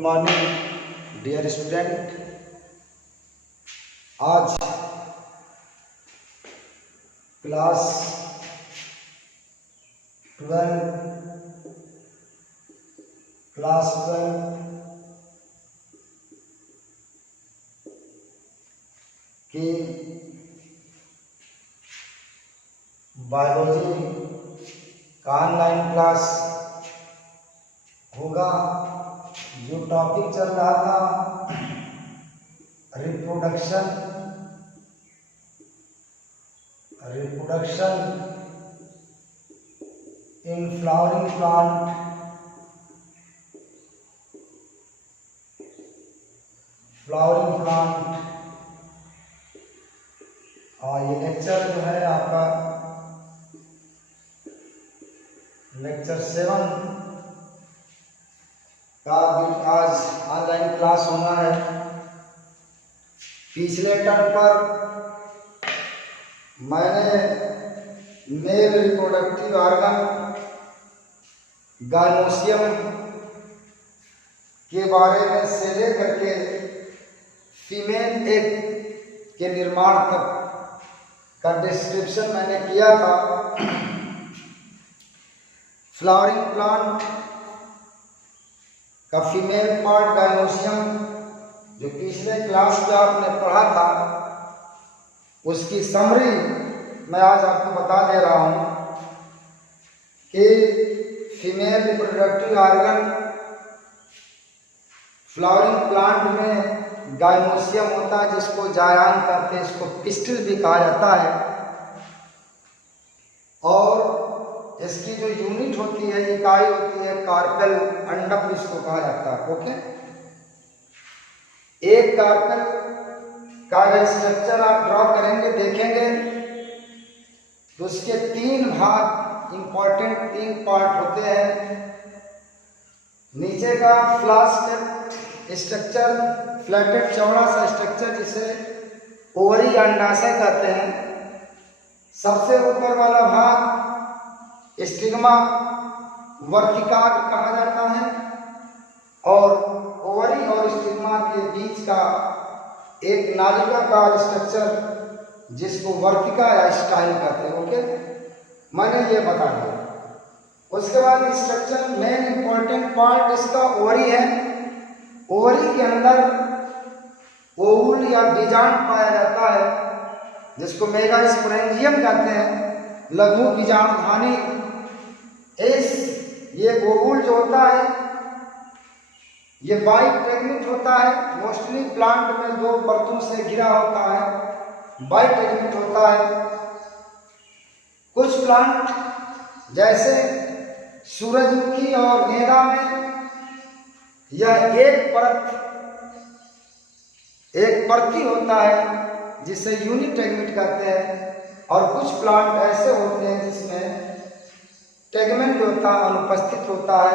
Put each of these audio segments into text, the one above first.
Morning dear student. आज class 12 की biology का ऑनलाइन क्लास होगा। जो टॉपिक चल रहा था रिप्रोडक्शन इन फ्लावरिंग प्लांट, ये लेक्चर जो है आपका लेक्चर 7 का आज ऑनलाइन क्लास होना है। पिछले टर्म पर मैंने मेल रिप्रोडक्टिव ऑर्गन गायनोसियम के बारे में से लेकर के फीमेल एग के निर्माण तक का डिस्क्रिप्शन मैंने किया था। फ्लावरिंग प्लांट का फीमेल पार्ट गायनोसियम जो पिछले क्लास में आपने पढ़ा था, उसकी समरी मैं आज आपको बता दे रहा हूं कि female reproductive organ flowering plant में गायनोसियम होता है, जिसको जायान कहते हैं, इसको पिस्टिल भी कहा जाता है। और इसकी जो यूनिट होती है, इकाई होती है, कार्पेल, अंडक इसको कहा जाता है। ओके, एक कार्पेल का स्ट्रक्चर आप ड्रॉ करेंगे, देखेंगे तो उसके 3 भाग इंपॉर्टेंट 3 पार्ट होते हैं। नीचे का फ्लास्क स्ट्रक्चर, फ्लैटेड चौड़ा सा स्ट्रक्चर जिसे ओवरी अंडाशय कहते हैं। सबसे ऊपर वाला भाग स्टिग्मा वर्तिकाग्र कहा जाता है, और ओवरी और स्टिग्मा के बीच का एक नालिकाकार स्ट्रक्चर जिसको वर्तिका या स्टाइल कहते हैं। ओके, मैंने ये बता दिया। उसके बाद स्ट्रक्चर मेन इंपॉर्टेंट पार्ट इसका ओवरी है। ओवरी के अंदर ओवुल या बीजांड पाया जाता है, जिसको मेगास्पोरेंजियम कहते हैं, लघु बीजाणुधानी। ये ओवुल जो होता है ये बाइटेगमेंट होता है। मोस्टली प्लांट में 2 परतों से घिरा होता है, बाइटेगमेंट होता है। कुछ प्लांट जैसे सूरजमुखी और गेंदा में यह एक परती होता है, जिसे यूनिटेगमेंट कहते हैं। और कुछ प्लांट ऐसे होते हैं जिसमें टेगमेंट जो होता है अनुपस्थित होता है,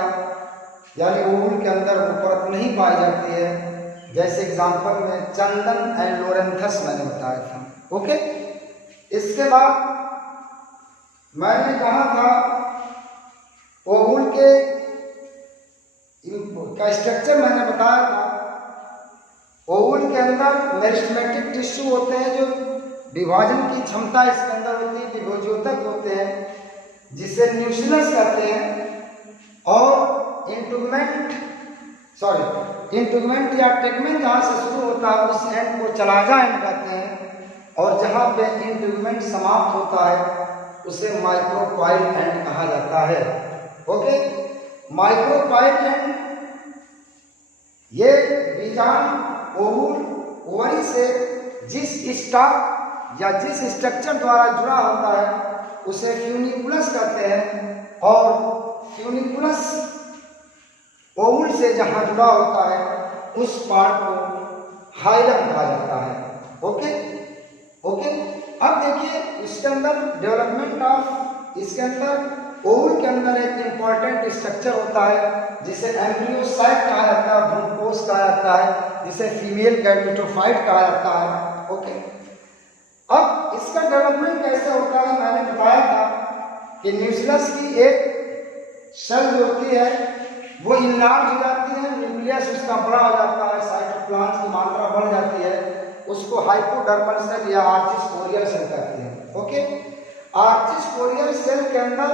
यानी ओवुल के अंदर वो परत नहीं पाई जाती है। जैसे एग्जांपल में चंदन एंड लोरेंथस मैंने बताया था। ओके, इसके बाद मैंने कहा था ओवुल का स्ट्रक्चर मैंने बताया था। ओवुल के अंदर मेरिस्टेमेटिक टिश्यू होते हैं, जो विभाजन की क्षमता इसके अंदर होती है, विभोज्योतक होते हैं, जिसे न्यूक्लियस कहते हैं। और इंटुगमेंट या टेगमेंट जहाँ से शुरू होता है उस एंड को चलाजा एंड कहते हैं, और जहाँ पे इंटुगमेंट समाप्त होता है उसे माइक्रोपाइल एंड कहा जाता है। ओके, माइक्रोपाइल एंड ये बीजांड ओवुल ओवरी से जिस स्टॉक या जिस स्ट्रक्चर द्वारा जुड़ा होता है उसे फ्यूनिकुलस कहते हैं, और फ्यूनिकुलस ओवुल से जहां जुड़ा होता है उस पार्ट को हाइलम कहा जाता है। ओके, अब देखिए इसके अंदर डेवलपमेंट ऑफ, इसके अंदर ओवुल के अंदर एक इंपॉर्टेंट स्ट्रक्चर होता है जिसे एम्ब्रियोसाइट कहा जाता है, भ्रूणकोश कहा जाता है, जिसे फीमेल गैमेटोफाइट कहा जाता है। ओके, अब इसका डेवलपमेंट कैसे होता है मैंने बताया था कि न्यूक्लियस की एक सेल जो होती है वो इनलार्ज हो जाती है, न्यूक्लियस उसका बड़ा हो जाता है, साइटोप्लाज्म की मात्रा बढ़ जाती है, उसको हाइपोडर्मल सेल या आर्चिस्पोरियल सेल कहते हैं। ओके, आर्चिस्पोरियल सेल के अंदर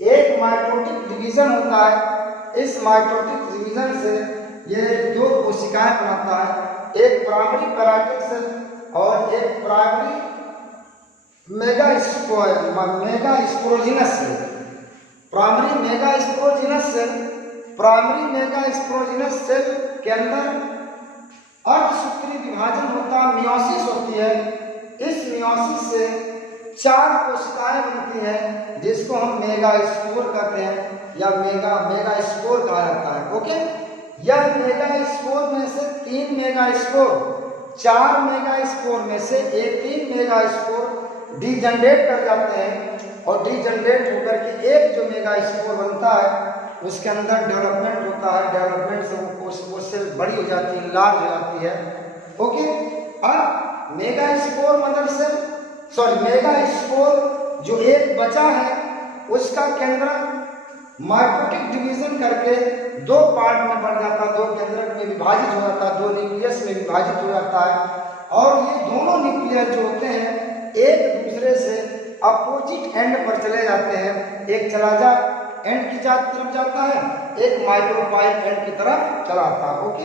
एक माइटोटिक डिवीजन होता है। इस माइटोटिक डिवीजन से ये दो कोशिकाएं बनाता है, एक प्राइमरी पैराइटल सेल और एक प्राइमरी मेगास्पोरोजिनस सेल। प्राइमरी मेगास्पोरोजिनस सेल के अंदर अर्धसूत्री विभाजन होता है, मियोसिस होती है। इस मियोसिस से 4 कोशिकाएं बनती हैं जिसको हम मेगास्पोर कहते हैं या मेगास्पोर कहा जाता है। ओके, यह मेगास्पोर में से 3 मेगास्पोर, 4 मेगास्पोर में से 3 मेगास्पोर डीजनरेट कर जाते हैं और डीजनरेट होकर के एक जो मेगास्पोर बनता है उसके अंदर डेवलपमेंट होता है। डेवलपमेंट से वो सेल बड़ी हो जाती है, लार्ज हो जाती है। ओके, अब मेगास्पोर जो एक बचा है उसका केंद्रक माइटोटिक डिवीजन करके 2 पार्ट में बढ़ जाता है, 2 केंद्रक में विभाजित हो जाता है, 2 न्यूक्लियस में विभाजित हो जाता है। और ये दोनों न्यूक्लियस जो होते हैं एक दूसरे से अपोजिट एंड पर चले जाते हैं। एक चलाजा एंड की तरफ जाता है, एक माइक्रोपाइल एंड की तरफ चला आता है। ओके,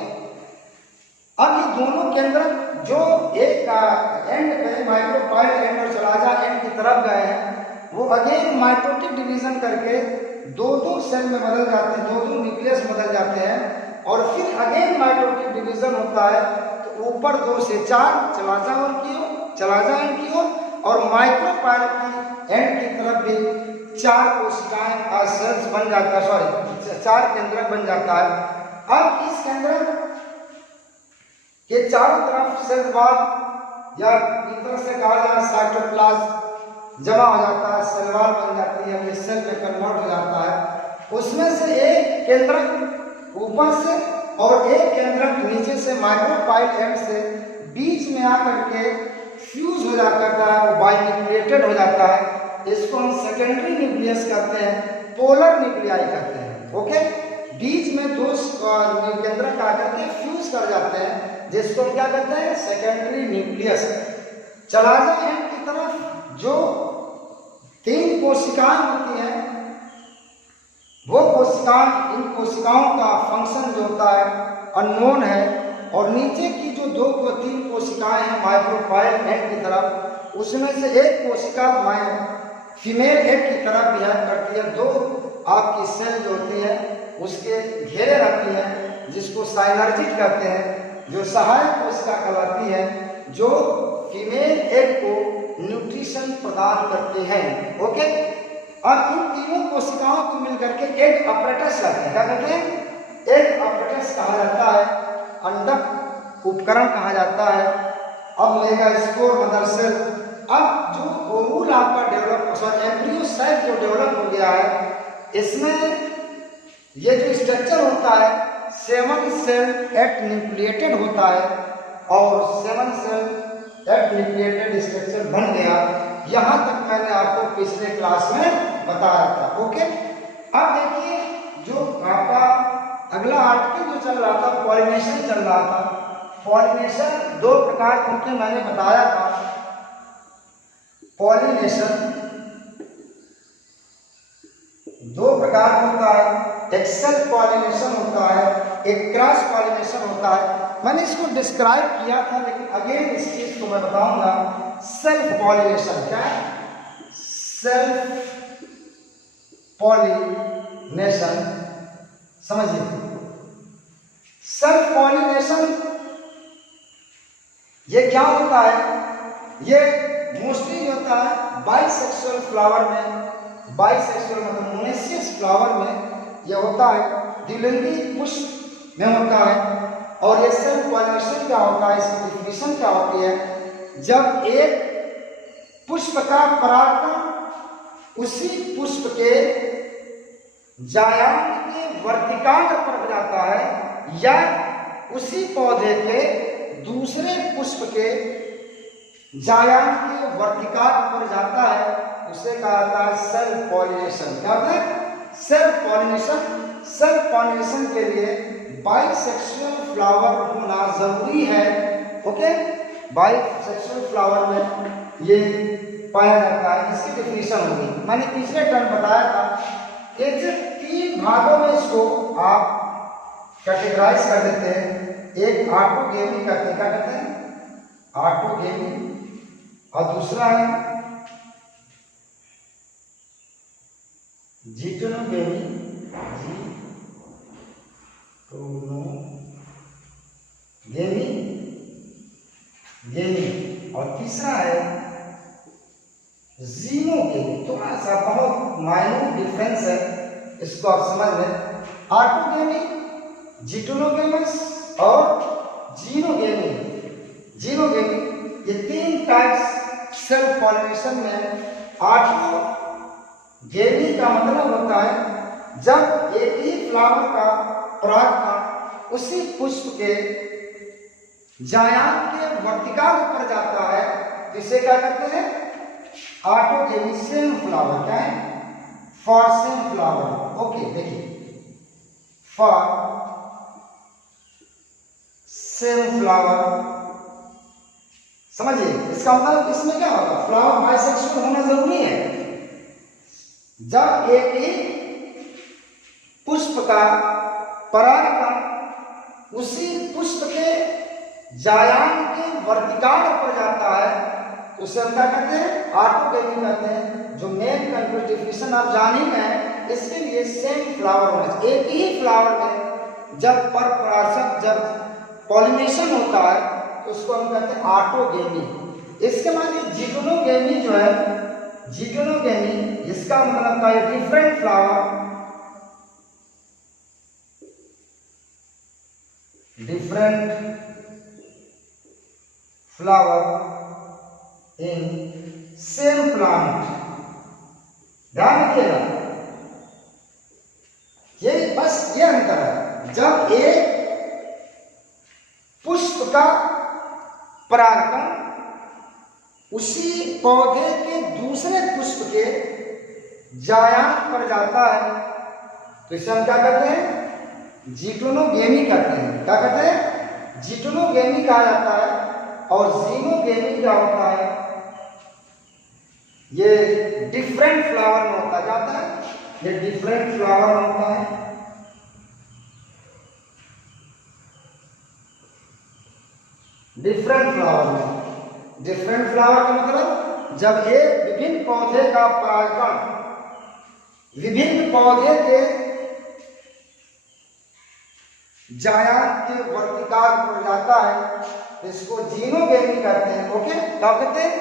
अब ये दोनों केंद्रक जो एक एंड पे माइक्रोपाइल एंड और चलाजा एंड की तरफ गए हैं वो अगेन माइटोटिक डिवीजन करके 2-2 सेल में बदल जाते हैं, 2-2 न्यूक्लियस बदल जाते हैं और फिर अगेन माइटोटिक डिवीजन होता है। तो ऊपर 2 से 4 चलाजा एंड की ओर और माइक्रोपाइल की एंड की तरफ भी 4 कोशिकाएं सेल्स बन जाता है, 4 केंद्रक बन जाता है। अब इस केंद्रक के चारों तरफ सेल वॉल या एक तरह से कहा जाए साइटोप्लाज्म जमा हो जाता है, सेल वॉल बन जाती है, ये सेल में कन्वर्ट हो जाता है। उसमें से एक केंद्रक ऊपर से और एक केंद्रक नीचे से माइक्रोपाइल एंड से बीच में आकर के फ्यूज हो जाता है, वो बाइन्यूक्लिएटेड हो जाता है। इसको हम सेकेंडरी न्यूक्लियस कहते हैं, पोलर न्यूक्लियाई कहते हैं। ओके, बीच में 2 केंद्रक आकर के फ्यूज कर जाते हैं जिसको हम क्या कहते हैं, सेकेंडरी न्यूक्लियस। चलाजा एंड की तरफ जो 3 कोशिकाएं होती हैं वो इन कोशिकाओं का फंक्शन जो होता है अननोन है और नीचे की जो 2-3 कोशिकाएं हैं माइक्रोपाइल एंड की तरफ, उसमें से एक कोशिका फीमेल एंड की तरफ बिहेव करती है। 2 आपकी सेल जो होती है उसके घेरे रहती है जिसको साइनर्जिक कहते हैं, जो सहायक कोशिका कहलाती है, जो फीमेल एग को न्यूट्रिशन प्रदान करती हैं। ओके, अब इन तीनों कोशिकाओं को मिलकर के एग अपरेटस कहते हैं। क्या कहते हैं? एग अपरेटस कहा जाता है, अंडक उपकरण कहा जाता है। अब मेगास्पोर मदर सेल, अब जो ओवूल आपका एम्ब्रियो सेल जो डेवलप हो गया है, इसमें ये जो स्ट्रक्चर होता है 7 सेल एट न्यूक्लिएटेड होता है और 7 सेल एट न्यूक्लिएटेड स्ट्रक्चर बन गया। यहाँ तक मैंने आपको पिछले क्लास में बताया था। ओके, अब देखिए जो आपका अगला आर्टिकल जो चल रहा था, पॉलिनेशन चल रहा था। पॉलिनेशन 2 प्रकार के मैंने बताया था। पॉलिनेशन 2 प्रकार होता है, एक सेल्फ पॉलिनेशन होता है, एक क्रॉस पॉलिनेशन होता है। मैंने इसको डिस्क्राइब किया था लेकिन अगेन इस चीज को मैं बताऊंगा। सेल्फ पॉलिनेशन क्या है? सेल्फ पॉलिनेशन समझिए। सेल्फ पॉलिनेशन ये क्या होता है? ये मोस्टली होता है बाइसेक्सुअल फ्लावर में, बाइसेक्सुअल मतलब मोनेसियस फ्लावर में यह होता है, द्विलिंगी पुष्प में होता है। और ये सेल्फ पॉलिनेशन क्या होता है, इसकी डिफिनेशन क्या होती है? जब एक पुष्प का परागकण उसी पुष्प के जायांग के वर्तिकांग पर जाता है या उसी पौधे के दूसरे पुष्प के जायांग के वर्तिकांग पर जाता है, उसे कहा जाता है सेल्फ पॉलिनेशन। क्या होता है? सेल्फ पॉलिनेशन के लिए बाइसेक्सुअल फ्लावर होना जरूरी है। ओके, बाइसेक्सुअल फ्लावर में ये पाया जाता है। इसकी डेफिनेशन होगी, मैंने पिछले टर्म बताया था कि जब 3 भागों में इसको आप कैटेगराइज कर देते हैं। एक ऑटोगेमी करते हैं, क्या कहते हैं ऑटोगेमी, और दूसरा है जिटोनोगेमी, गेमी, और तीसरा है जीनोगेमी। थोड़ा सा बहुत माइन्यूट डिफरेंस है, इसको आप समझ लें। ऑटोगेमी, जिटोनोगेमस और जीनोगेमी, ये 3 टाइप्स सेल्फ पॉलिनेशन में। ऑटोगेमी का मतलब होता है जब एक ही फ्लावर का परागकण उसी पुष्प के जायांग के वर्तिका पर जाता है, जिसे क्या कहते हैं ऑटोगेमी। सेम फ्लावर क्या है, फॉर सेम फ्लावर। ओके, देखिए फॉर सेम फ्लावर, समझिए इसका मतलब इसमें क्या होगा, फ्लावर बाइसेक्सुअल होना जरूरी है। जब एक ही पुष्प का परागकण उसी पुष्प के जायांग के वर्तिकाल पर जाता है, उसे हम क्या कहते हैं ऑटोगेमी कहते हैं। जो मेन कंट्रीब्यूशन आप जान ही गए, इसके लिए सेम फ्लावर होना चाहिए। एक ही फ्लावर में जब परपरागण, जब पॉलिनेशन होता है, तो उसको हम कहते हैं ऑटोगेमी। इसके माने जिटोनोगेमी जो है, जिटोनोगेमी इसका मतलब है different flower, different flower in same plant. ध्यान रखिएगा, ये बस ये अंतर है। जब एक पुष्प का परागकण उसी पौधे के दूसरे पुष्प के जायांग पर जाता है, तो इसे हम क्या कहते हैं जिटोनोगेमी कहते हैं। क्या कहते हैं जिटोनोगेमी कहा जाता है। और जीनोगेमी क्या होता है, ये डिफरेंट फ्लावर में होता जाता है, ये डिफरेंट फ्लावर में होता है। डिफरेंट फ्लावर में, डिफरेंट फ्लावर का मतलब जब एक विभिन्न पौधे का परागकण विभिन्न पौधे के जायांग के वर्तिकाल पर जाता है, इसको जीनोगेमी कहते हैं। ओके, क्या कहते हैं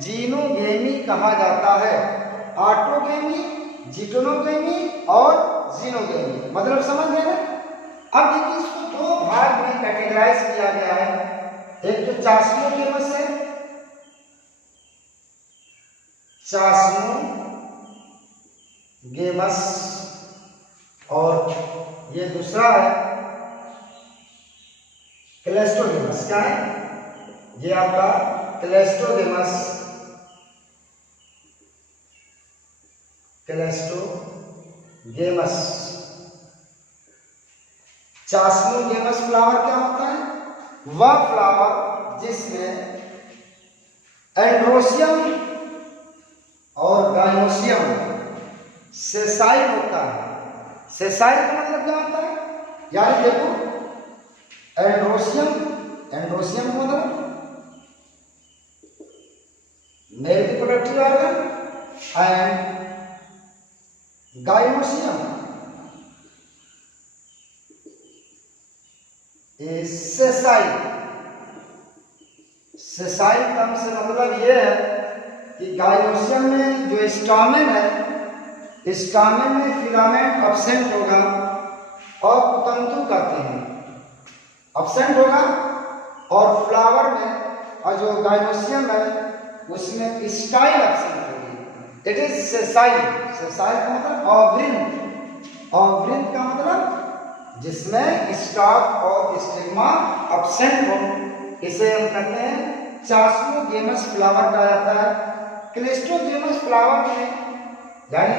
जीनोगेमी कहा जाता है। ऑटोगेमी, जिटोनोगेमी और जीनोगेमी, मतलब समझ गए ना। अब देखिए इसको 2 भाग में कैटेगराइज किया गया है। एक तो चास्मोगेमस है, चास्मोगेमस, और ये दूसरा है क्लेस्टोगेमस। क्या है ये आपका क्लेस्टोगेमस, क्लेस्टोगेमस। चास्मोगेमस फ्लावर क्या होता है, वह फ्लावर जिसमें एंड्रोसियम और गाइनोसियम सेसाइल होता है। सेसाइल का मतलब क्या होता है, यानी देखो एंड्रोसियम, एंड्रोसियम का मतलब male reproductive organ, and gynoecium is sessile. Sessile term से मतलब ये है कि गाइनोसियम में जो स्टामेन है, स्टामेन में फिलामेंट अब्सेंट होगा, और कुतंतु कहते हैं अब्सेंट होगा, और फ्लावर में और जो गाइनोसियम है उसमें स्टाइल अब्सेंट होगी। It is sessile. सेसाइल का मतलब अवृंत, अवृंत का मतलब जिसमें स्टॉक और स्टिग्मा अब्सेंट हो, इसे हम कहते हैं चास्मोगेमस फ्लावर कहा जाता है। क्लेस्टोगेमस फ्लावर में यानी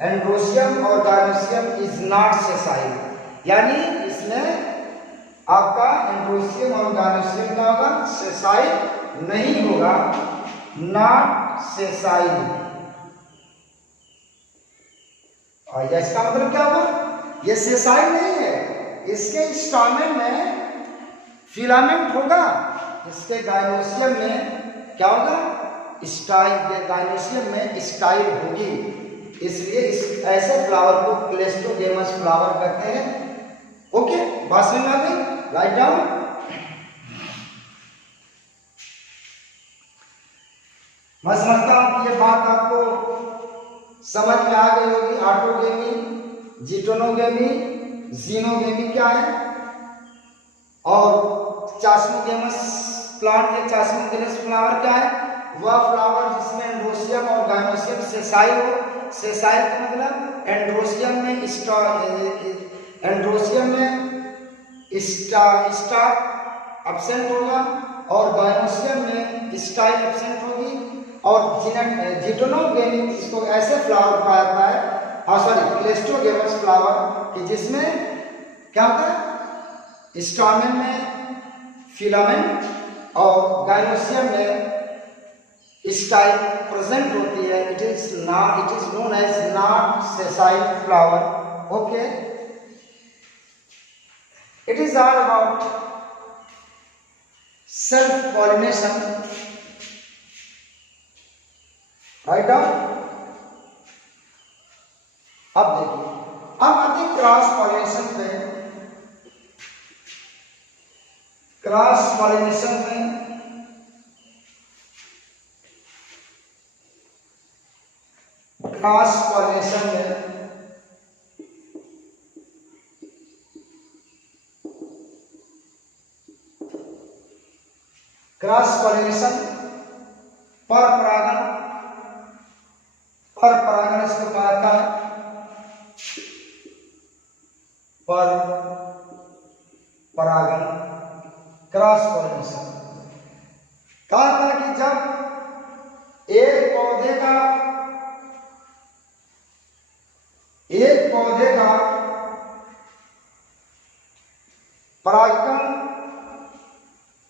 एंड्रोसियम और गायनोसियम इज नॉट सेसाइल, यानी इसमें आपका एंड्रोसियम और गायनोसियम क्या होगा, सेसाइल नहीं होगा, नॉट सेसाइल। और इसका मतलब क्या हुआ, ये सेसाइल नहीं है, इसके स्टामेन में फिलामेंट होगा, इसके गायनोसियम में क्या होगा, स्टाइल, गायनोसियम में स्टाइल होगी, इसलिए इस ऐसे फ्लावर को क्लेस्टोगेमस फ्लावर कहते हैं। ओके, बात समझ में आ गई, राइट डाउन। मैं समझता हूं कि ये बात आपको समझ में आ गई होगी। ऑटोगेमी, जिटोनोगेमी, जीनोगेमी क्या है, और चास्मोगेमस प्लांट के चास्मोगेमस फ्लावर क्या है, वह फ्लावर जिसमें एंड्रोसियम और गायनोसियम सेसाइल हो। सेसाइल का मतलब एंड्रोसियम में स्टार्च एब्सेंट होगा और गायनोसियम में स्टाइल एब्सेंट होगी। और जिटोनोगेमी इसको ऐसे फ्लावर पाया जाता है, क्लेस्टोगेमस फ्लावर कि जिसमें क्या होता है, स्टामेन में फिलामेंट और गायनोसियम में स्टाइल प्रेजेंट होती है। It is known as not sessile flower. Okay, it is all about self pollination, right down. अब देखिए, अब आते हैं क्रॉस पॉलिनेशन पे। क्रॉस पॉलिनेशन में क्रॉस पॉलिनेशन में क्रॉस पॉलिनेशन पर परागण इसको कहा जाता है, पर परागण, क्रॉस पॉलिनेशन। कहा था कि जब एक पौधे का परागण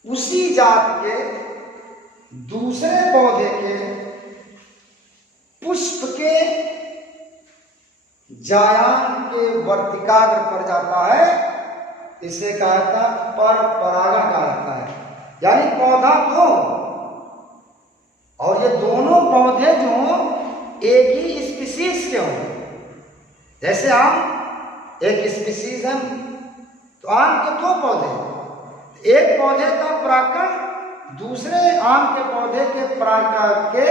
उसी जात के दूसरे पौधे के पुष्प के जायान के वर्तिकाग्र पर जाता है, इसे कहा जाता है पर परागण कहा जाता है। यानी पौधा तो और ये दोनों पौधे जो एक ही स्पीशीज के हों, जैसे आम एक स्पीशीज है, तो आम के दो पौधे, एक पौधे का परागण दूसरे आम के पौधे के परागण के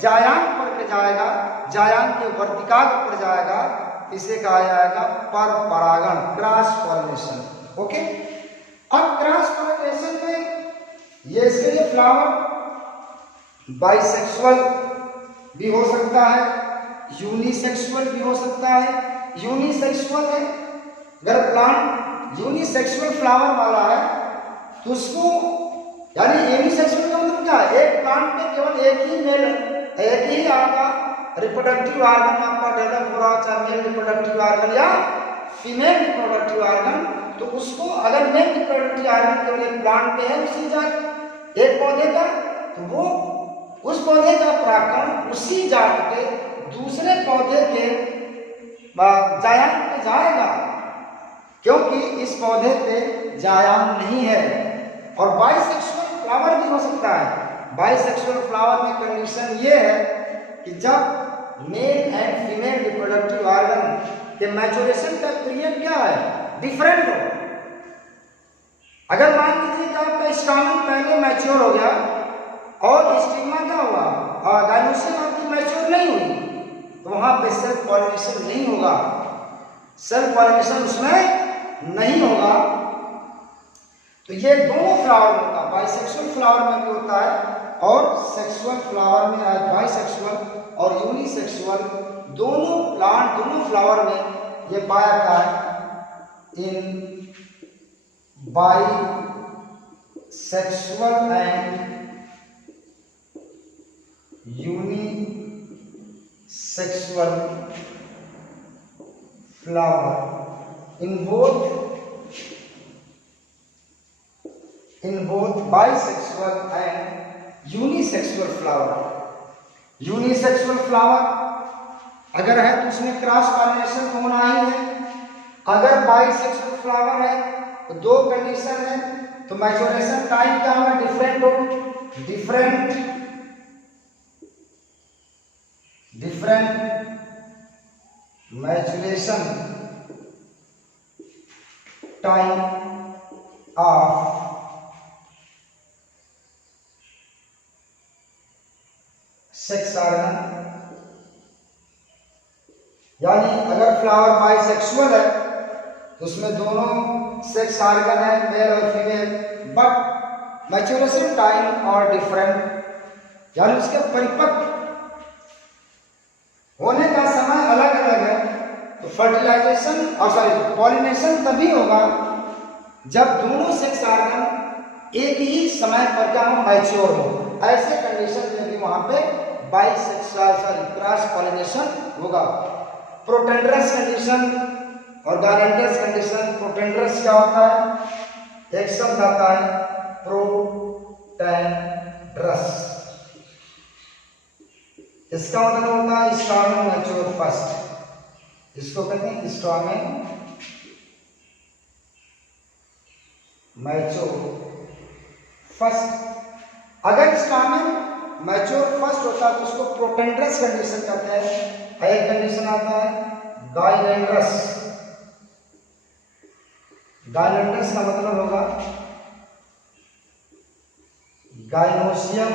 जायांग पर जाएगा, जायांग के वर्तिकाग्र पर जाएगा, इसे कहा जाएगा पर परागण, क्रॉस पॉलिनेशन। ओके, अब क्रॉस पॉलिनेशन में ये इसके लिए फ्लावर बाइसेक्सुअल भी हो सकता है, यूनिसेक्सुअल भी हो सकता है। यूनिसेक्सुअल है, अगर प्लांट यूनिसेक्सुअल फ्लावर वाला है तो उसको, यानी यूनिसेक्सुअल का मतलब क्या है, एक प्लांट में केवल एक ही आपका रिप्रोडक्टिव ऑर्गन आपका डेवलप हो रहा, चाहे मेल रिप्रोडक्टिव ऑर्गन या फीमेल रिप्रोडक्टिव ऑर्गन, तो उसको अगर मेल रिप्रोडक्टिव ऑर्गन केवल एक प्लांट में है उसी जात एक पौधे का, तो वो उस पौधे का परागण उसी जात के दूसरे पौधे के जायांग पे जाएगा, क्योंकि इस पौधे पे जायांग नहीं है। और बाइसेक्सुअल फ्लावर भी हो सकता है। बाइसेक्सुअल फ्लावर में कंडीशन ये है कि जब male and female reproductive organ के मैच्योरेशन का पीरियड क्या है, डिफरेंट हो। अगर मान लीजिए कि आपका स्टामेन पहले मैच्योर हो गया और स्टिग्मा क्या हुआ, गायनोसियम आपकी मैच्योर नहीं हुई, तो वहां पे सेल्फ पॉलिनेशन नहीं होगा, सेल्फ पॉलिनेशन उसमें नहीं होगा। तो ये दोनों फ्लावर में होता है, बाइसेक्सुअल फ्लावर में भी होता है और सेक्सुअल फ्लावर में, बाइसेक्सुअल और यूनिसेक्सुअल दोनों प्लांट, दोनों फ्लावर में ये पाया जाता है। In bisexual and unisexual flower in both bisexual and unisexual flower. Unisexual flower अगर है तो उसमें क्रॉस पॉलिनेशन होना ही है। अगर बाइसेक्सुअल फ्लावर है तो दो कंडीशन है, तो मैच्योरेशन टाइम क्या होगा, different maturation time of sex organ. यानी अगर फ्लावर बाइसेक्सुअल है तो उसमें दोनों सेक्स ऑर्गन है, मेल और फीमेल, बट मैच्योरेशन टाइम और डिफरेंट, यानी उसके परिपक्व होने का समय अलग अलग है। तो फर्टिलाइजेशन और पॉलिनेशन तभी होगा जब दोनों सेक्स ऑर्गन एक ही समय पर क्या हो, मैच्योर हो। ऐसे कंडीशन में भी वहां पे बाइसेक्सुअल क्रॉस पॉलिनेशन होगा। प्रोटेंड्रस कंडीशन और गायरेंटस कंडीशन। प्रोटेंड्रस क्या होता है, एक शब्द आता है प्रोटेंड्रस, इसका मतलब होता है स्टॉर्मिंग मैच्योर फर्स्ट। इसको कहते हैं स्टॉर्मिंग मैच्योर फर्स्ट। अगर स्टॉर्मिंग मैच्योर फर्स्ट होता है तो उसको प्रोटेंड्रस कंडीशन कहते हैं। एक कंडीशन आता है गायलेंड्रस। गायलेंड्रस का मतलब होगा गायनोसियम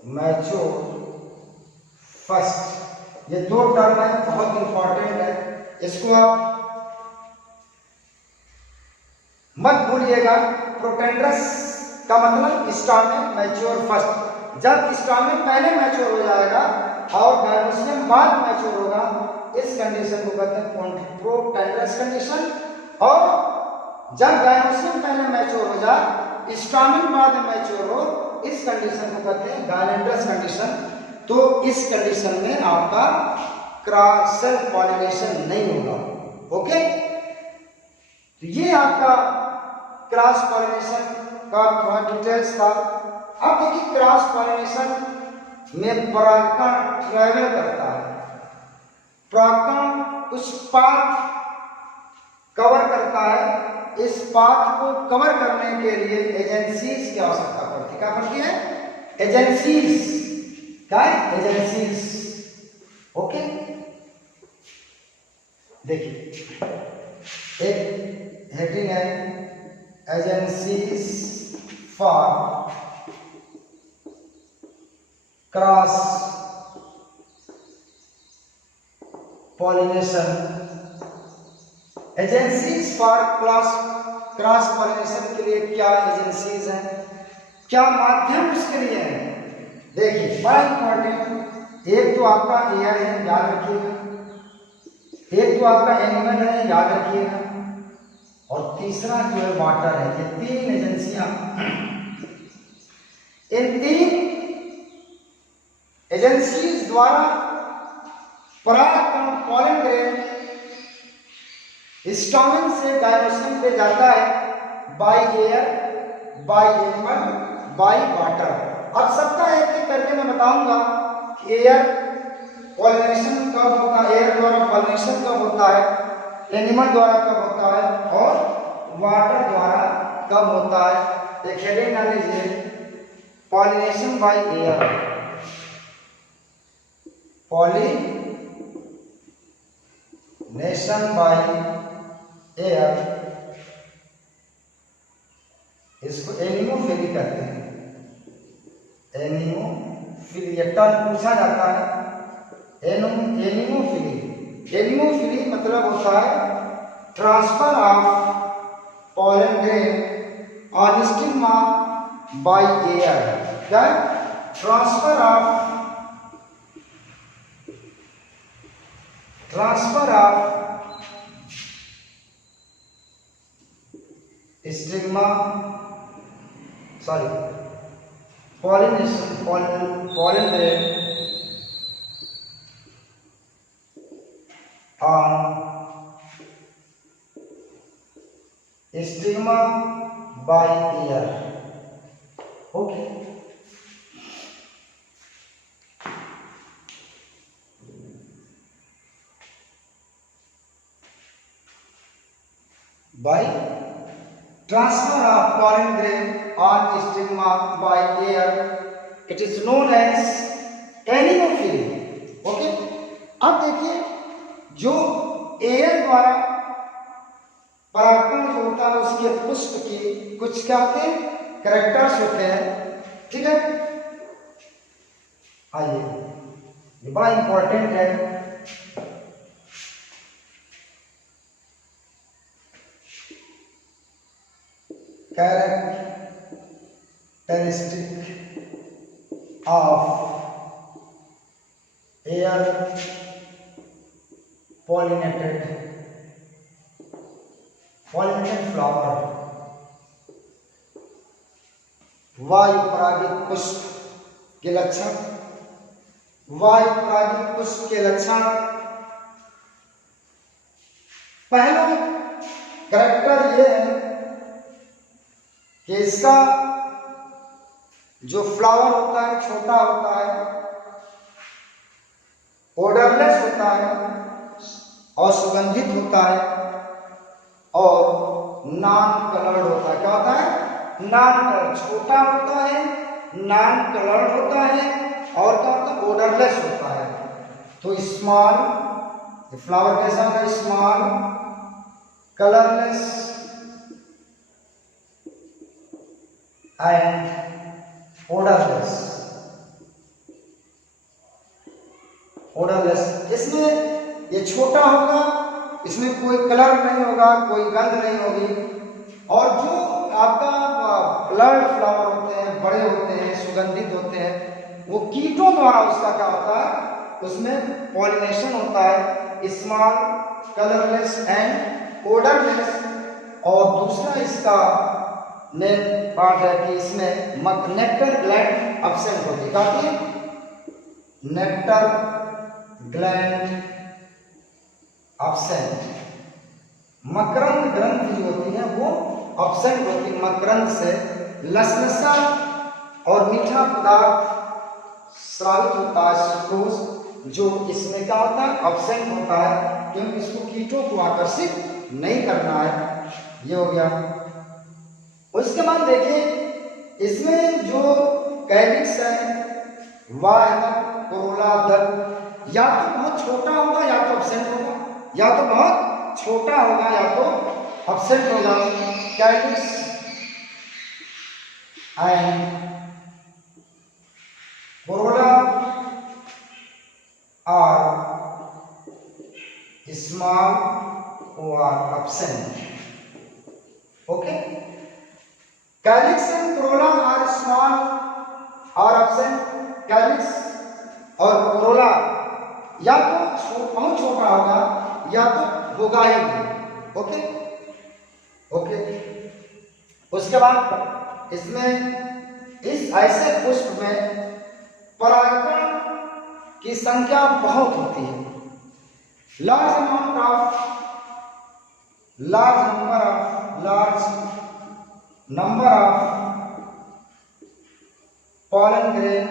मैच्योर फर्स्ट। ये दो टर्म है, बहुत इंपॉर्टेंट है, इसको आप मत भूलिएगा। प्रोटेंड्रस का मतलब स्टॉर्मिंग मैच्योर फर्स्ट। जब स्टॉर्मिंग पहले मैच्योर हो जाएगा और गायनोसियम बाद मैच्योर होगा, इस कंडीशन को कहते हैं प्रोटेंड्रस कंडीशन। और जब गायनोसियम पहले मैच्योर हो जाए, स्टॉर्मिंग बाद में मैच्योर हो, इस कंडीशन को कहते हैं गायलेंड्रस कंडीशन। तो इस कंडीशन में आपका क्रॉस सेल्फ पॉलिनेशन नहीं होगा। ओके, तो ये आपका क्रॉस पॉलिनेशन का थोड़ा डिटेल्स था। अब देखिए क्रॉस पॉलिनेशन में परागकण ट्रैवल करता है। परागकण कुछ पाथ कवर करता है। इस पाथ को कवर करने के लिए एजेंसीज की आवश्यकता पड़ती है। क्या पड़ती है? एजेंसीज। क्या है? एजेंसीज। ओके, देखिए एक हेडिंग है agencies for cross pollination. Agencies for cross pollination के लिए क्या एजेंसीज हैं, क्या माध्यम उसके लिए है? देखिए बड़ा इंपॉर्टेंट, एक तो आपका एयर है, याद रखिएगा, एक तो आपका एनिमल है, याद रखिएगा, और तीसरा जो है वाटर है। ये तीन एजेंसियां, इन तीन एजेंसीज द्वारा परागकण पॉलन ग्रेन स्टोमेन से गायनोसियम पे जाता है, by air, by animal, by water. अब सबका एक एक करके मैं बताऊंगा कि एयर पॉलिनेशन कब होता है, एयर द्वारा पॉलिनेशन कब होता है, एनिमल द्वारा कब होता है और वाटर द्वारा कब होता है। एक हेडिंग डाल लीजिए, pollination by air. Pollination by air, इसको एनिमोफिली कहते हैं। एनिमोफिली, ये टर्म पूछा जाता है। एनिमोफिली, एनिमोफिली मतलब होता है transfer of pollen grain on stigma by air. The transfer of stigma, pollen grain on stigma by air. Okay. By transfer of pollen grain on stigma by air, it is known as anemophily. Okay. अब देखिए, जो air द्वारा परागकण जो होता है उसके पुष्प की कुछ क्या होते हैं, कैरेक्टर्स होते हैं. ठीक है. आइए, ये बड़ा इंपॉर्टेंट है. Characteristic of air pollinated flower. वायु परागित पुष्प के लक्षण. वायु परागित पुष्प के लक्षण. पहला कैरेक्टर ये है कि इसका जो फ्लावर होता है छोटा होता है, ओडरलेस होता है और सुगंधित होता है और नॉन कलर्ड होता है. क्या होता है? Non coloured. छोटा होता है, नॉन कलर्ड होता है और क्या होता है? ओडरलेस होता है. तो स्मॉल, फ्लावर कैसा होता है? Small, colourless and odourless. Odourless. इसमें ये छोटा होगा, इसमें कोई कलर नहीं होगा, कोई गंध नहीं होगी. और जो आपका ब्लड फ्लावर होते हैं, बड़े होते हैं, सुगंधित होते हैं, वो कीटों द्वारा उसका क्या होता है, उसमें पॉलिनेशन होता है. Small, colourless and odourless. और दूसरा इसका मेन पार्ट है कि इसमें नेक्टर ग्लैंड एब्सेंट होती है. क्या होती है? Nectar gland absent. मकरंद ग्रंथि जो होती है वो एब्सेंट होती है. मकरंद से लसलसा और मीठा पदार्थ स्रावित होता है, सुक्रोज, जो इसमें क्या होता है? एब्सेंट होता है, क्योंकि इसको कीटों को आकर्षित नहीं करना है. ये हो गया. उसके बाद देखिए, इसमें जो कैलिक्स है वह कोरोला दल या तो बहुत छोटा होगा या तो एब्सेंट होगा, या तो बहुत छोटा होगा या तो एब्सेंट होगा. Calyx and corolla are small और absent. Okay. Calyx and corolla are small और एब्सेंट. कैलिक्स और कोरोला या तो बहुत छोटा होगा या तो होगा ही नहीं. ओके. ओके. उसके बाद इसमें इस ऐसे पुष्प में परागकण की संख्या बहुत होती है. Large number of pollen grain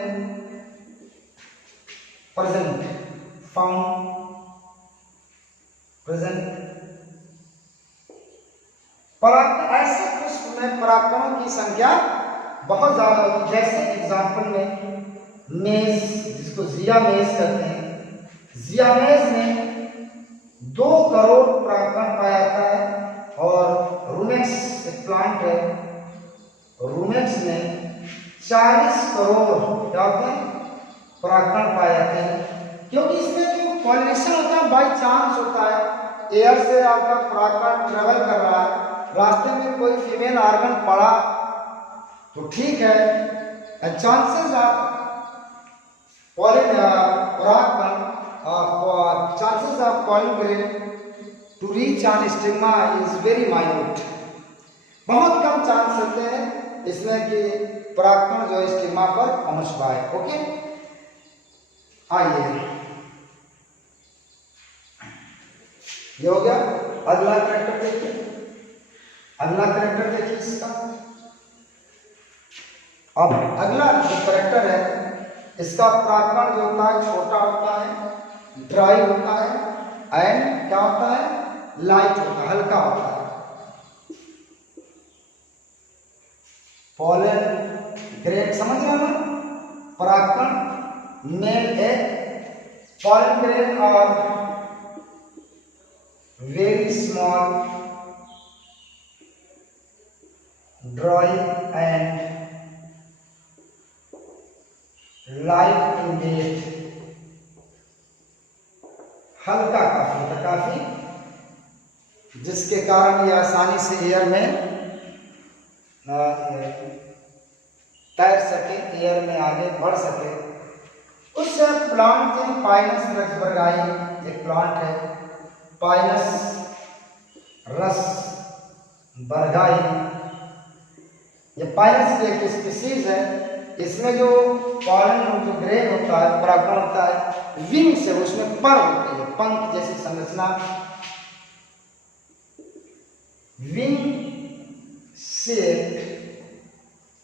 present. ऐसे पुष्प में परागकणों की संख्या बहुत ज्यादा होती है. जैसे एग्जाम्पल में मेज, जिसको जिया मेज कहते हैं, जिया मेज में 2 करोड़ परागकण पाया जाता है. और रूमेक्स एक प्लांट है, रूमेक्स में 40 करोड़ क्या होते हैं? परागकण पाए जाते हैं. क्योंकि इसमें जो पॉलिनेशन होता है बाई चांस होता है. एयर से आपका परागकण ट्रेवल कर रहा है, रास्ते में कोई फीमेल ऑर्गन पड़ा तो ठीक है, chances of pollen grain to reach on stigma is very minute. बहुत कम चांस होते हैं इसमें कि परागकण जो स्टिग्मा पर पहुंच पाए. ओके. आइए, ये हो गया। अगला कैरेक्टर देखिए, अगला कैरेक्टर देखिए इसका। अब अगला जो कैरेक्टर है इसका प्राकरण जो होता है छोटा होता है, ड्राई होता है एंड क्या होता है, लाइट होता है, हल्का होता है। पॉलन ग्रेन समझ रहे हो ना, परागकण मेल एग, पॉलन ग्रेन और very small, dry and light in weight, हल्का काफी होता, काफी, जिसके कारण ये आसानी से एयर में तैर सके, एयर में आगे बढ़ सके। उस प्लांट के पाइनस रसबर्गाई एक प्लांट है, पाइनस रस बर्गाई, ये पाइनस की एक स्पीसीज है। इसमें जो पॉलन जो ग्रेन होता है, परागकण होता है, विंग से उसमें पर होती है, पंख जैसी संरचना, wing shape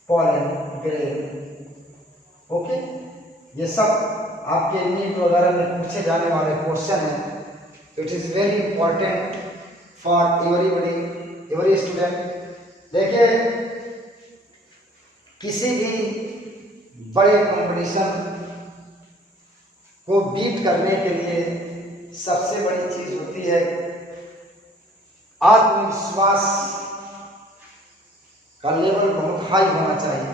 pollen grain. Okay, ये सब आपके नीट वगैरह में पूछे जाने वाले क्वेश्चन हैं। It is very important for everybody, every student. देखिए, किसी भी बड़े कंपटीशन को बीट करने के लिए सबसे बड़ी चीज होती है आत्मविश्वास का लेवल बहुत हाई होना चाहिए,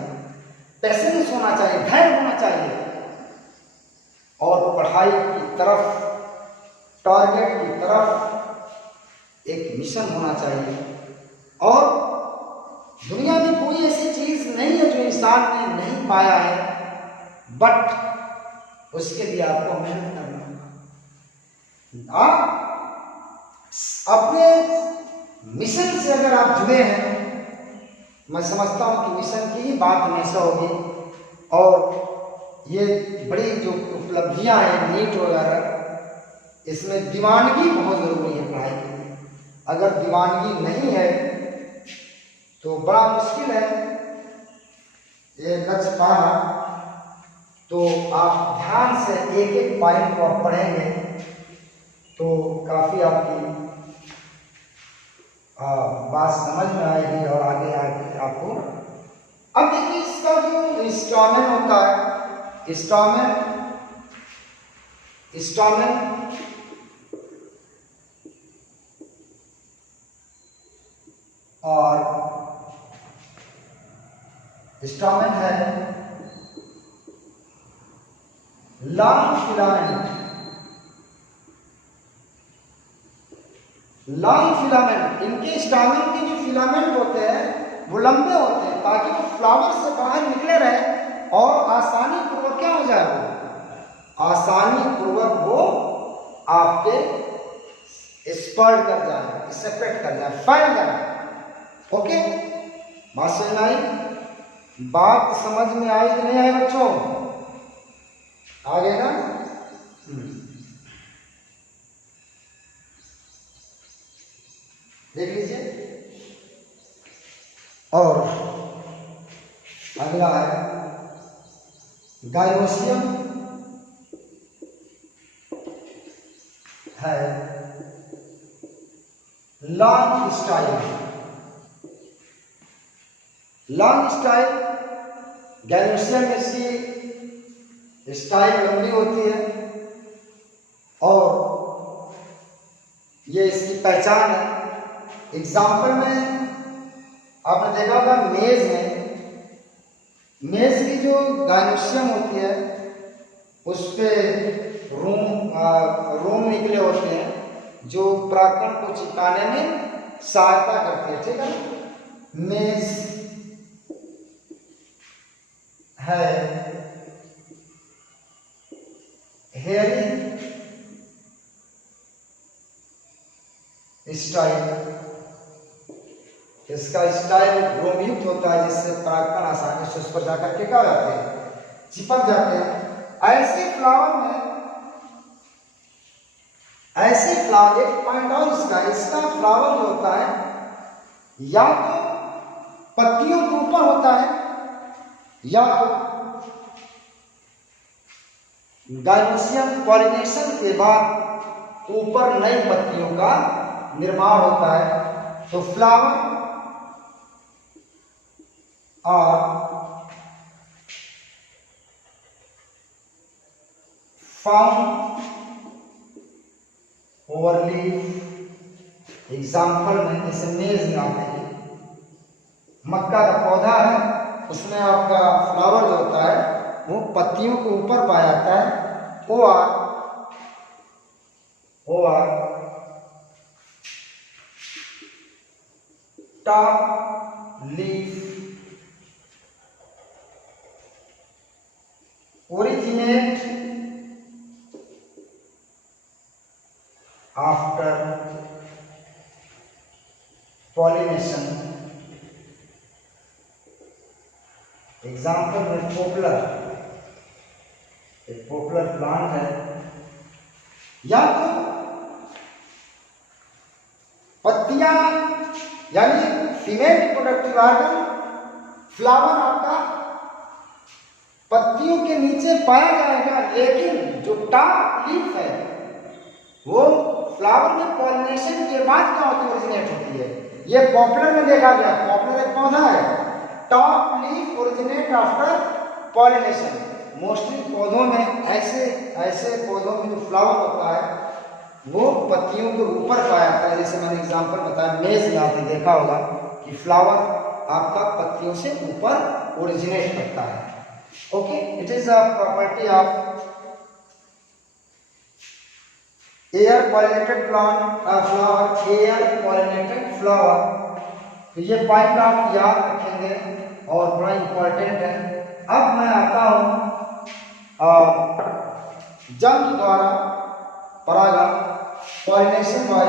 पैशनेस होना चाहिए, धैर्य होना चाहिए, और पढ़ाई की तरफ, टारगेट की तरफ एक मिशन होना चाहिए। और दुनिया में कोई ऐसी चीज नहीं है जो इंसान ने नहीं पाया है, बट उसके लिए आपको मेहनत करना होगा। आप अपने मिशन से अगर आप जुड़े हैं, मैं समझता हूं कि मिशन की ही बात हमेशा होगी। और ये बड़ी जो उपलब्धियां हैं नीट वगैरह, इसमें दीवानगी बहुत जरूरी है पढ़ाई के लिए। अगर दीवानगी नहीं है तो बड़ा मुश्किल है ये लक्ष्य पाना। तो आप ध्यान से एक एक पॉइंट को आप पढ़ेंगे तो काफी आपकी बात समझ में आएगी और आगे आपको। अब देखिए, इसका जो स्टोमेन होता है, स्टोमेन और स्टोमेन है लॉन्ग फिलामेंट, लॉन्ग फिलामेंट। इनके स्टोमेन के जो फिलामेंट होते हैं वो लंबे होते हैं ताकि वो फ्लावर से बाहर निकले रहे और आसानी पूर्वक क्या हो जाए, वो आसानी पूर्वक वो आपके स्पर्ड कर जाए, सेपरेट कर जाए, फैल जाए। ओके, बात समझ आई? बात समझ में आई कि नहीं आई बच्चों? आगे ना, देख लीजिए। और अगला है गाइनोसियम, है long style, long style gynoecium, इसकी स्टाइल लंबी होती है और ये इसकी पहचान है। एग्जाम्पल में आपने देखा होगा मेज में, मेज की जो गाइनोसियम होती है उस पे रोम निकले होते हैं जो परागकण को चिपकाने में सहायता करते हैं। ठीक है, मेज है हेयरी स्टाइल, इसका स्टाइल रोमयुक्त होता है जिससे परागकण आसानी से उस पर जाकर के क्या जाते हैं, चिपक जाते हैं। ऐसे फ्लावर में ऐसे फ्लावर, एक पॉइंट और इसका फ्लावर जो होता है या तो पत्तियों के ऊपर होता है या तो डायमेंशियल पॉलिनेशन के बाद ऊपर नई पत्तियों का निर्माण होता है। तो फ्लावर और फाउंड ओवर लीफ, एग्जाम्पल में जैसे मेज में आते हैं, मक्का का पौधा है, उसमें आपका फ्लावर जो होता है वो पत्तियों के ऊपर पाया जाता है। Or top leaf originate after pollination. Example में पॉपुलर, एक पॉपुलर प्लांट है, या तो पत्तियां यानी फीमेल रिप्रोडक्टिव ऑर्गन, फ्लावर आपका पत्तियों के नीचे पाया जाएगा, लेकिन जो टॉप लीफ है वो फ्लावर में पॉलिनेशन के बाद क्या होती है, ओरिजिनेट होती है। ये पॉपुलर में देखा गया, पॉपुलर एक पौधा है, top leaf originate after pollination. Mostly पौधों में ऐसे पौधों में जो फ्लावर होता है वो पत्तियों के ऊपर पाया जाता है। जैसे मैंने एग्जांपल बताया, मेज में आपने देखा होगा कि फ्लावर आपका पत्तियों से ऊपर ओरिजिनेट करता है। Okay, it is a property of air pollinated plant flower, air pollinated flower. तो ये पॉइंट आप याद रखेंगे और बड़ा इंपॉर्टेंट है। अब मैं आता हूं जंतु द्वारा परागण, pollination by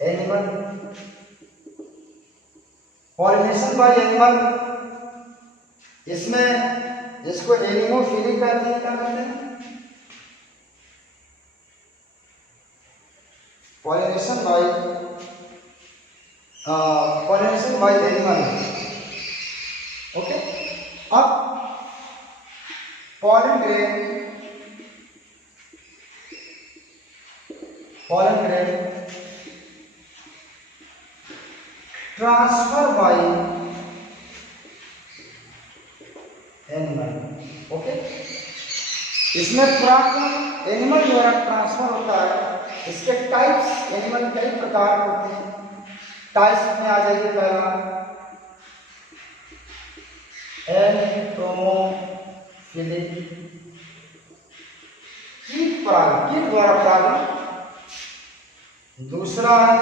animal, pollination by animal, इसमें जिसको एनिमोफिली कहते हैं, क्या कहते हैं, पॉलिनेशन बाय एनिमल। ओके, अब pollen grain transfer by animal। Okay, इसमें परागकण एनिमल द्वारा ट्रांसफर होता है। इसके टाइप्स, एनिमल कई प्रकार होते हैं। टाइप्स में आ जाइए, पहला एंटोमोफिली, कीट परागण, कीट द्वारा परागण। दूसरा है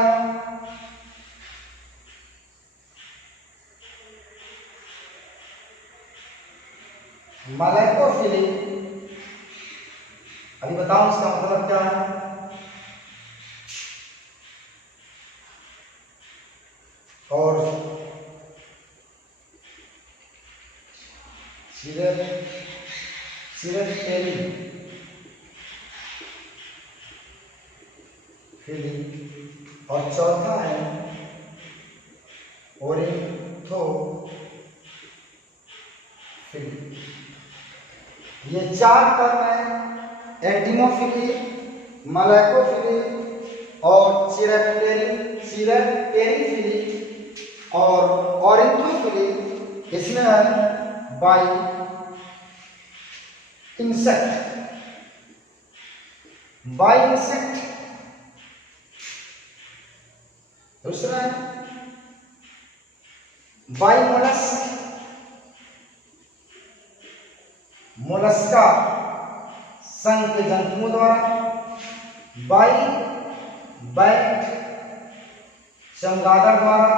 मलैकोफिली, अभी बताओ इसका मतलब क्या है। और सिरेप्टेरी फिली, और चौथा है ओरिथोफिली। ये चार टर्म है, एंटीमोफिली, मलैकोफिली और सिरेप्टेरीफिली और ओरिथोफिली। इसमें है बाय इंसेक्ट, बाय इंसेक्ट। दूसरा है बाय मोलस्क, मोलस्का संघ के जंतुओं द्वारा, बाय बैट चमगादड़ द्वारा,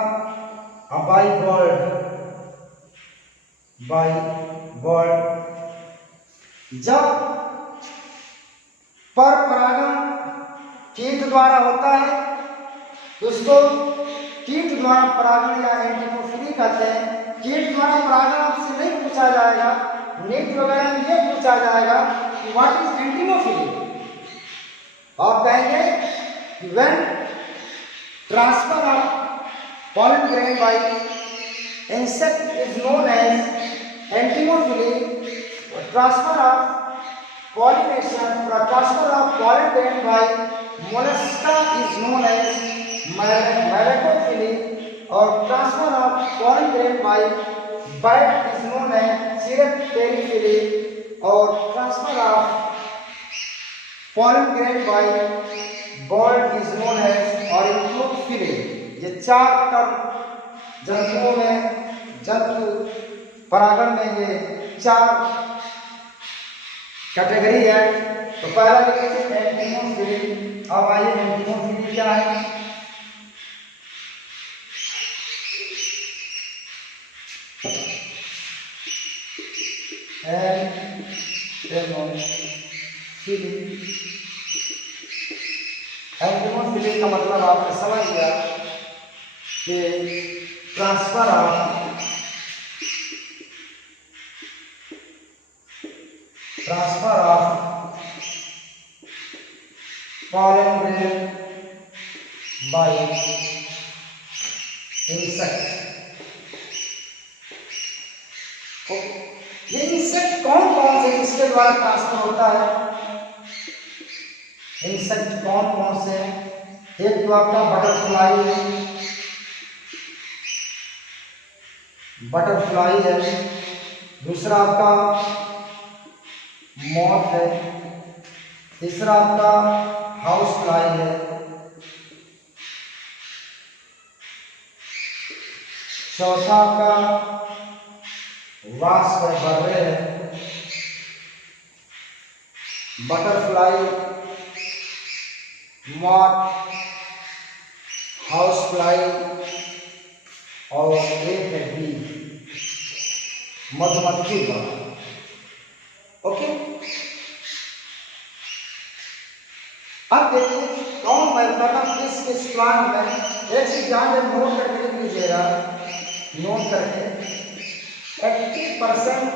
और बाय बर्ड। जब पर परागण कीट द्वारा होता है तो उसको कीट द्वारा परागण या एंटीमोफिली कहते हैं। कीट द्वारा परागण आपसे नहीं पूछा जाएगा, नीट वगैरह में ये पूछा जाएगा कि व्हाट इज एंटीमोफिली। आप कहेंगे कि when transfer of pollen grain by insect is known as entomophily. Transfer of pollination or transfer of pollen grain by mollusca is known as melanophily, or transfer of pollen grain by bite is known as cirripterophily, or transfer of pollen grain by bird is known as ornithophily. ये चार term जंतुओं में, जंतु परागण में ये चार category है। तो पहला देखिए एंटीमोफिली। अब आइए एंटीमोफिली क्या है। एंटीमोफिली का मतलब आपने समझ लिया कि transfer of pollen grain by insect। ये इंसेक्ट कौन कौन से इसके द्वारा ट्रांसफर होता है? इंसेक्ट कौन कौन से? एक तो आपका बटरफ्लाई है, दूसरा आपका मॉथ है, तीसरा आपका हाउस फ्लाई है, चौथा आपका वास्प है, बर्रे है, बटरफ्लाई, मॉथ, हाउस फ्लाई और एक है बी, मधुमक्खी का। ओके, अब देखिए कौन मतलब किस प्लांट में, एक चीज ध्यान में नोट करके लिख लीजिएगा, नोट करके 80%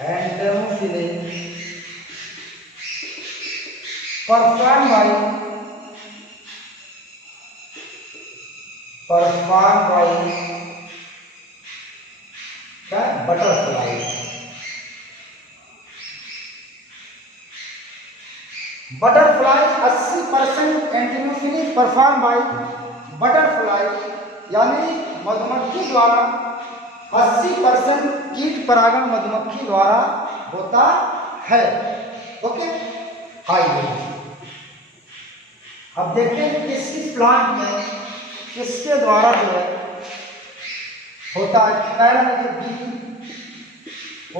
एंटीमोफिली परफॉर्म बाय क्या? Butterfly. Butterfly 80% entomophily perform by butterfly, यानी मधुमक्खी द्वारा 80% कीट परागण मधुमक्खी द्वारा होता है। ओके, आइए अब देखते हैं किस प्लांट में किसके द्वारा जो है होता है। पहला देखिए बी।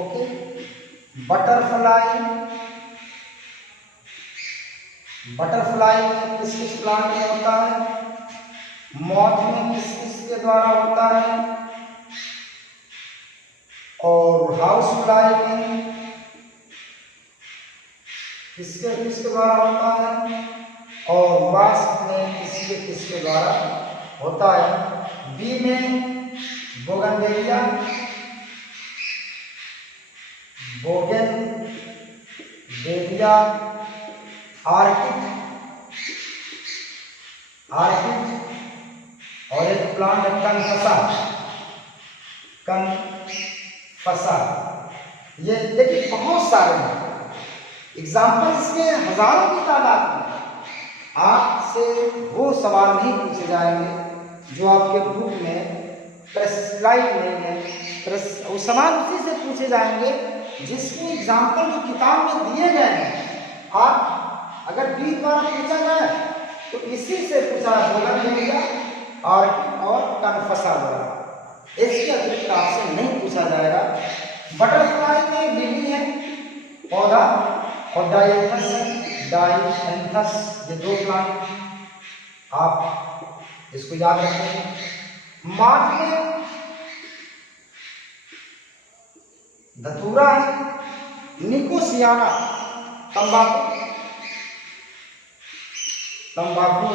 ओके, बटरफ्लाई में किस प्लांट में होता है? मॉथ में किस के द्वारा होता है? और हाउस फ्लाई में किसके द्वारा होता है? और वास्प में किसके द्वारा होता है? बी में बोगनवेलिया, आर्किड और एक प्लांट कनफसा। ये देखिए बहुत सारे हैं, एग्जाम्पल्स में हजारों की तादाद में। आपसे वो सवाल नहीं पूछे जाएंगे जो आपके बुक में स्लाइड नहीं है, वो सवाल उसी से पूछे जाएंगे जिसके एग्जाम्पल जो किताब में दिए गए हैं। आप अगर बी द्वारा पूछा जाए तो इसी से पूछा बोगनवेलिया, आर्किड और कनफसा द्वारा। इसके अतिरिक्त आपसे नहीं पूछा जाएगा। बटरफ्लाई में लिली है पौधा और डायंथस ये दो प्लांट, आप इसको याद रखें। मार्च में धतूरा है, निकोसियाना तंबाकू है,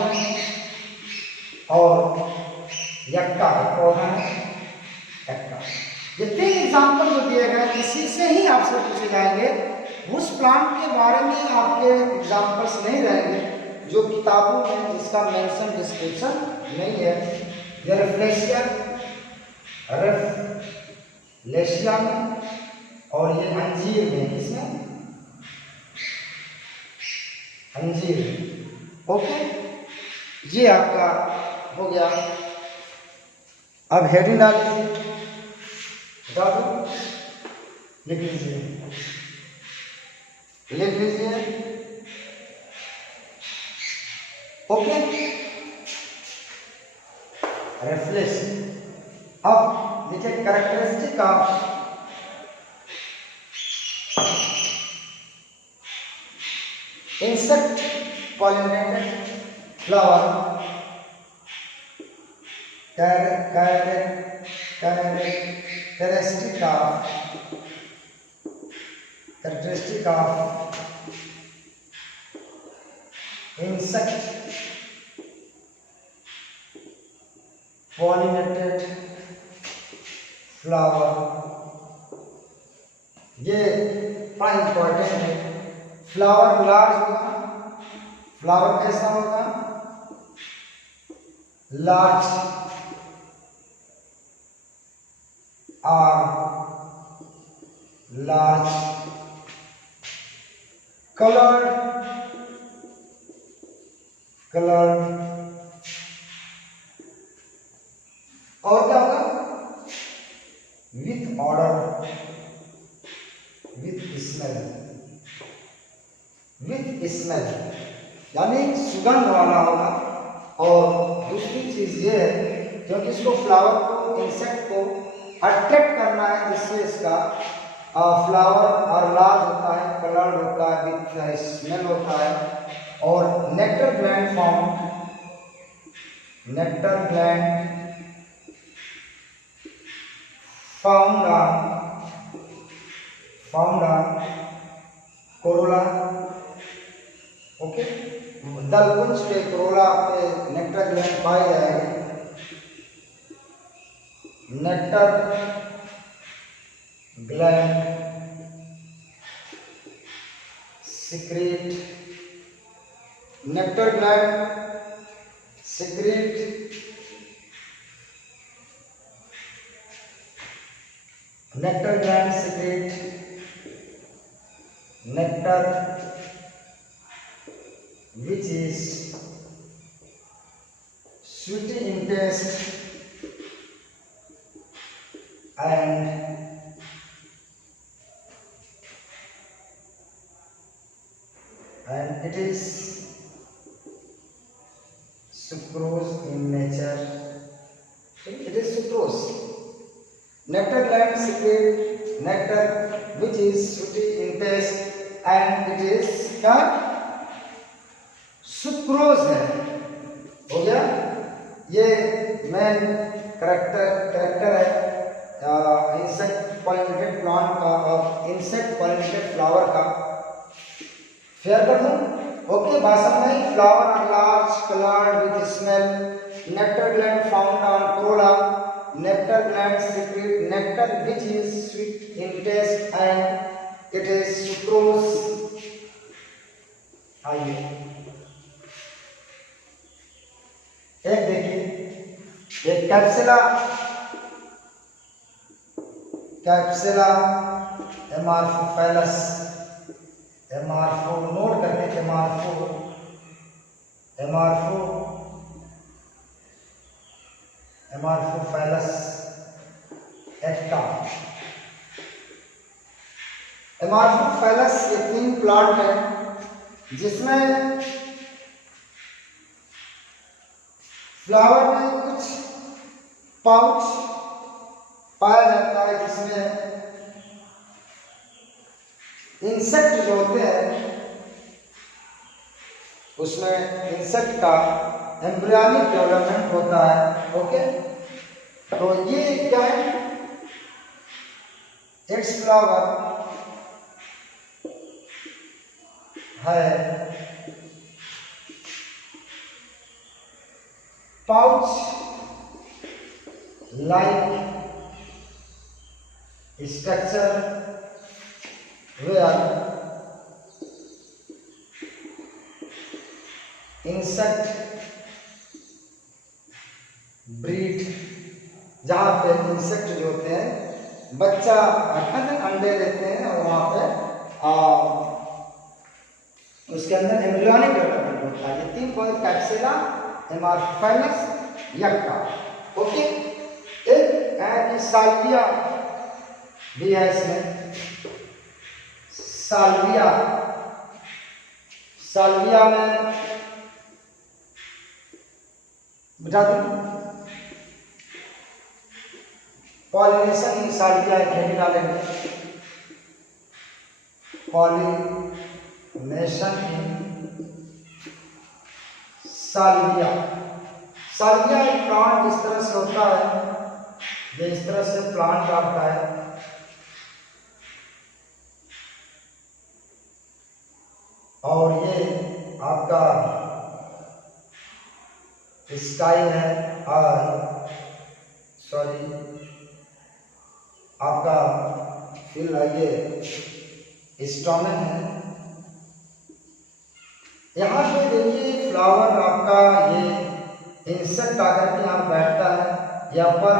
और यक्का एक पौधा है, यक्का। ये 3 एग्जाम्पल जो दिए गए इसी से ही आपसे पूछे जाएंगे। उस प्लांट के बारे में आपके एग्जाम्पल्स नहीं रहेंगे जो किताबों में जिसका मेंशन डिस्क्रिप्शन नहीं है। ये रेफ्लेशिया में और ये अंजीर में, इसमें अंजीर। ओके, ये आपका हो गया। अब हेडिंग डाल लीजिए, बता दो, लिख लीजिए, लिख लीजिए। Okay, reflex. अब देखिए characteristic of insect pollinated flower, characteristic of insect pollinated flower, ये बड़ा इंपॉर्टेंट है। फ्लावर लार्ज होगा, फ्लावर कैसा होगा, लार्ज लार्ज कलर्ड और क्या होगा, विथ ऑर्डर, विथ स्मेल यानी सुगंध वाला होगा। और दूसरी चीज ये है क्योंकि इसको फ्लावर को, इंसेक्ट को अट्रैक्ट करना है, जिससे इसका फ्लावर और लार्ज होता है, कलर्ड होता है, विथ स्मेल होता है। और nectar gland found on corolla. Okay, दलपुंज पे कोरोला पे नेक्टर ग्लैंड पाए जाएंगे। Nectar gland secrete, nectar gland secrete nectar which is sweet in taste and it is sucrose in nature. It is sucrose. Nectar gland secrete nectar which is sweet in taste and it is क्या sucrose है। हो गया, ये main character है insect pollinated plant का और insect pollinated flower का। Fair कर दूं? ओके, भाषा में flower are large coloured with smell, nectar gland found on corolla, nectar gland secrete nectar which is sweet in taste and it is sucrose। आइए एक देखिए, एक कैप्सुला एमार्फोफैलस, एमार्फो नोट करके एमार्फोफैलस एक्टा। एमार्फोफैलस ये 3 प्लांट है जिसमें फ्लावर में कुछ पाउच पाया जाता है जिसमें इंसेक्ट जो होते हैं उसमें इंसेक्ट का एम्ब्रियोनिक डेवलपमेंट होता है। ओके, तो ये क्या है, एक्स फ्लावर है, pouch like structure where insect breed, जहाँ पे इंसेक्ट जो होते हैं बच्चा अंडे देते हैं और वहाँ पे उसके अंदर एम्ब्रियोनिक डेवलपमेंट होता है। ये 3 पॉइंट कैप्सिला, एमार्फाइनस, यक्का। ओके, एक साल्विया भी है इसमें। साल्विया में बता दूं पॉलिनेशन इन साल्विया एक डालेंगे। Pollination in Salvia. साल्विया एक प्लांट इस तरह से होता है, ये इस तरह से प्लांट आता है। और ये आपका स्टाइल है, सॉरी आपका फिल ये स्टोमेन है। यहाँ पे देखिए फ्लावर आपका ये इंसेक्ट आकर के यहाँ बैठता है। ये अपर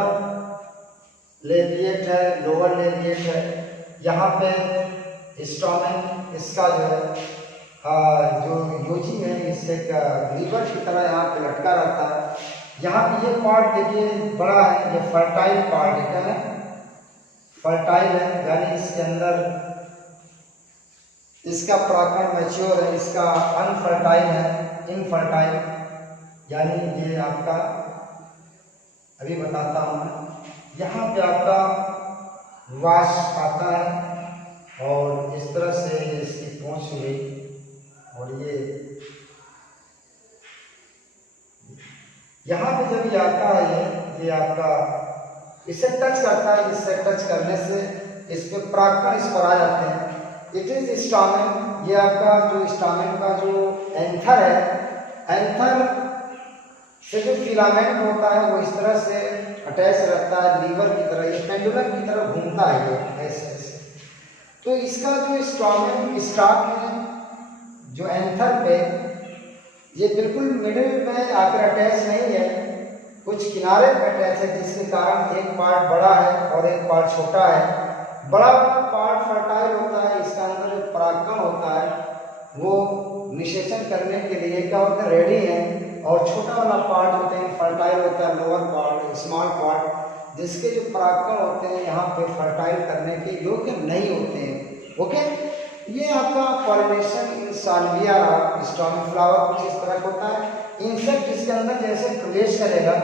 लेविएट है, लोअर लेविएट है। यहाँ पे स्टोमेन इसका जो है जो यूजी है इससे लीवर की तरह यहाँ पे लटका रहता है। यहाँ पे ये पार्ट देखिए बड़ा है, ये फर्टाइल पार्ट है। क्या है? फर्टाइल है, यानी इसके अंदर इसका परागण मैच्योर है, इसका अनफर्टाइल है, इनफर्टाइल। यानी ये आपका अभी बताता हूँ मैं। यहाँ पे आपका वाश आता है और इस तरह से इसकी पूंछ हुई और ये यहाँ पे जब ये आता है ये आपका इसे टच करता है। इससे टच करने से इस पे परागकण इस पर आ जाते हैं। It is stamen. ये आपका जो स्टामेन का जो एंथर है, एंथर से जो फिलामेंट होता है वो इस तरह से अटैच रहता है लीवर की तरह। ये पेंडुलम की तरह घूमता है ये ऐसे ऐसे। तो इसका जो स्टामेन स्टार्ट में जो एंथर पे ये बिल्कुल मिडिल में आकर अटैच नहीं है, कुछ किनारे पे अटैच है, जिसके कारण एक पार्ट बड़ा है और एक पार्ट छोटा है। बड़ा वाला पार्ट फर्टाइल होता है, इसका अंदर जो परागकण होता है वो निषेचन करने के लिए क्या होता है रेडी है। और छोटा वाला पार्ट होते हैं फर्टाइल होता है, लोअर पार्ट, स्मॉल पार्ट, जिसके जो परागकण होते हैं यहाँ पे फर्टाइल करने के योग्य नहीं होते हैं। ओके, ये आपका पॉलिनेशन इन साल्विया स्टोमेन फ्लावर कुछ इस तरह होता है। इंसेक्ट इसके अंदर जैसे प्रवेश करेगा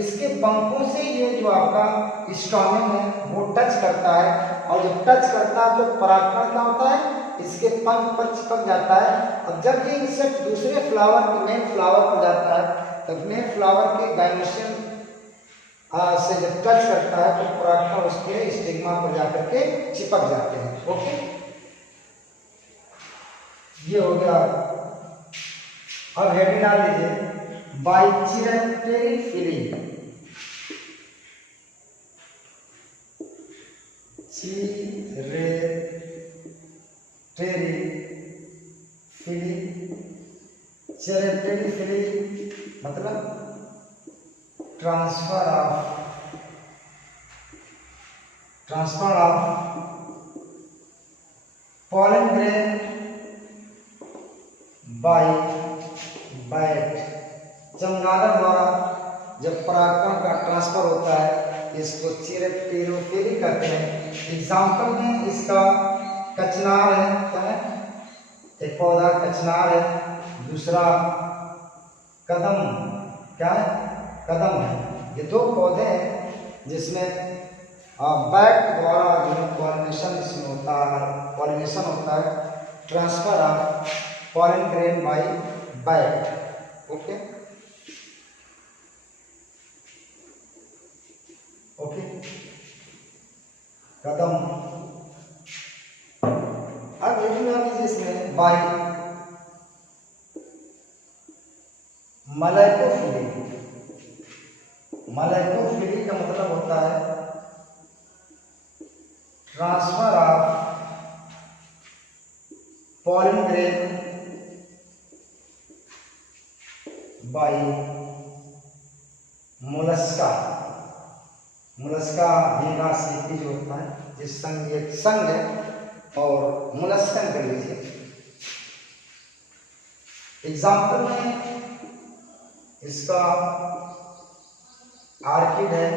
इसके पंखों से ये जो आपका स्टोमेन है वो टच करता है और जब टच करता है तो परागकण क्या होता है इसके पंख पर चिपक जाता है। अब जब ये इंसेक्ट दूसरे फ्लावर के मेन फ्लावर पर जाता है तब मेन फ्लावर के गाइनेशियम से जब टच करता है तो परागकण उसके स्टिग्मा पर जाकर के चिपक जाते हैं। ओके, ये हो गया। अब हेडिंग डाल लीजिए बाइचिरेटरी फिलिंग। चिरेटरी फिलिंग मतलब transfer of pollen grain by bat. चमगादड़ द्वारा जब परागकण का ट्रांसफर होता है इसको चिरेप्टेरोफिली कहते हैं। एग्जाम्पल में इसका कचनार है, क्या है? एक पौधा कचनार है, दूसरा कदम, क्या है? कदम है। ये दो पौधे हैं जिसमें बैट द्वारा जो पॉलिनेशन इसमें होता है, पॉलिनेशन होता है, transfer of pollen grain by bat. Okay okay, कदम। अब इसमें बाय मलाइकोफिली। मलेक्योफिली का मतलब होता है transfer of pollen grain by mollusca. Mollusca भीगा सीपी जो होता है, जिस संघ एक संघ है और मोलस्कन कर लीजिए। एग्जाम्पल में इसका आर्किड है,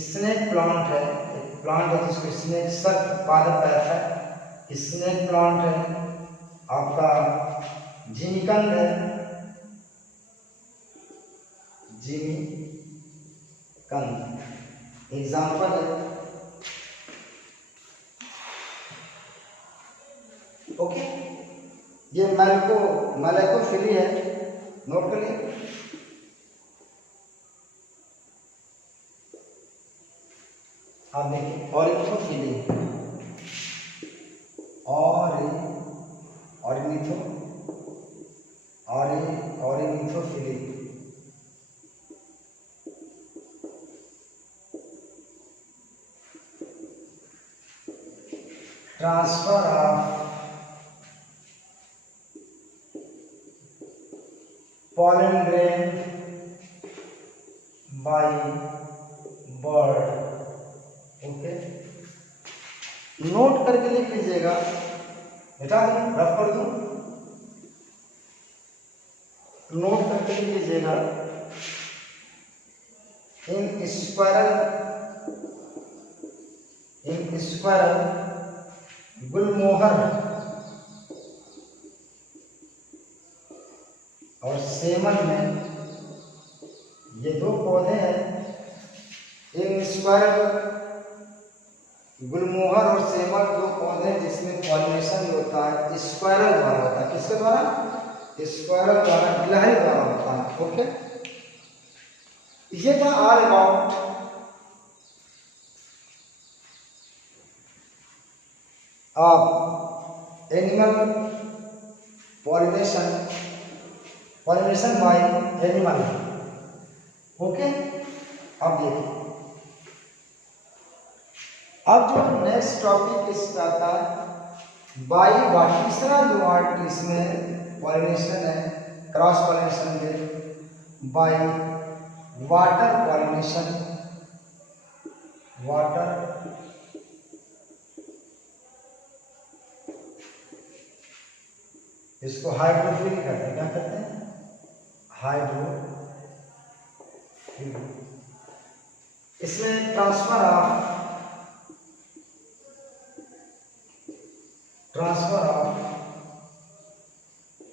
स्नेक प्लांट है, एक प्लांट है जिसको स्नेक सर्प पादप कहता है, स्नेक प्लांट है, आपका जिमीकंद है, जिमीकंद एग्जाम्पल है। ओके, ये मलेक्योफिली है, नोट कर लिए। आप देखिए ornithophily, ornithophily transfer of pollen grain by bird। Okay, note करके लिख लीजिएगा, बेटा रफ कर दूं, नोट करके लिख लीजिएगा। इन स्क्वायरल गुलमोहर और सेमल में, ये दो पौधे हैं, इन स्क्वायरल गुलमोहर और सेमल दो पौधे जिसमें पॉलिनेशन होता है स्क्वायरल द्वारा होता है। किसके द्वारा? स्क्वायरल द्वारा, गिलहरी द्वारा होता है। ओके, ये था all about animal pollination by animal. Okay, अब देखिए, अब जो नेक्स्ट टॉपिक इसका था बाई वाटर। तीसरा जो आर्ट इसमें पॉलिनेशन है, क्रॉस पॉलिनेशन में बाई वाटर पॉलिनेशन, वाटर इसको हाइड्रोफिल कहते हैं। क्या कहते हैं? हाइड्रोफिल। इसमें transfer of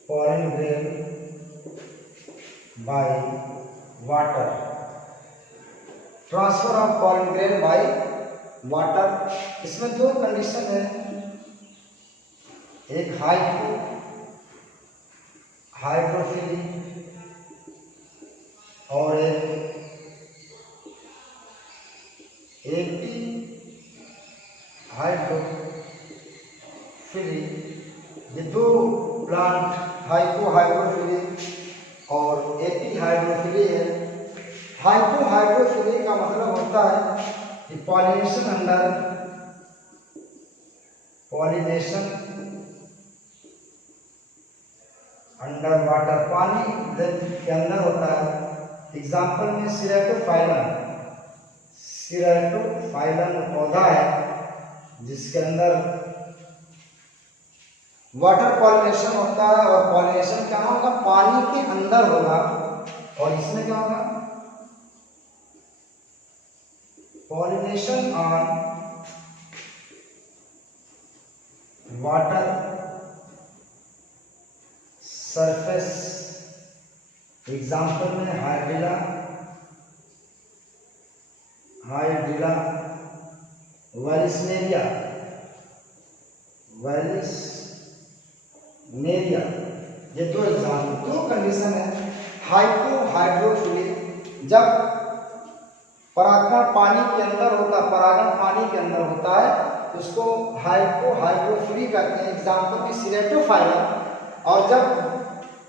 pollen grain by water, transfer of pollen grain by water। इसमें दो कंडीशन है, एक हाइड्रोफिली और एक हाइड्रोफिली। ये दो प्लांट हाइड्रोफिली और एपीहाइड्रोफिली है। हाइड्रोफिली का मतलब होता है कि पॉलिनेशन अंडर वाटर, पानी के अंदर होता है। एग्जाम्पल में सिरेटोफाइलम पौधा है जिसके अंदर वाटर पॉलिनेशन होता है, और पॉलिनेशन क्या होगा? पानी के अंदर होगा। और इसमें क्या होगा? Pollination on water surface. Example में हाइड्रिला वैलिसनेरिया, ये दो कंडीशन है। हाइड्रोफिली, जब परागण पानी के अंदर होता है तो उसको हाइड्रोफिली कहते हैं। एग्जाम्पल में सिरेटोफाइलम। और जब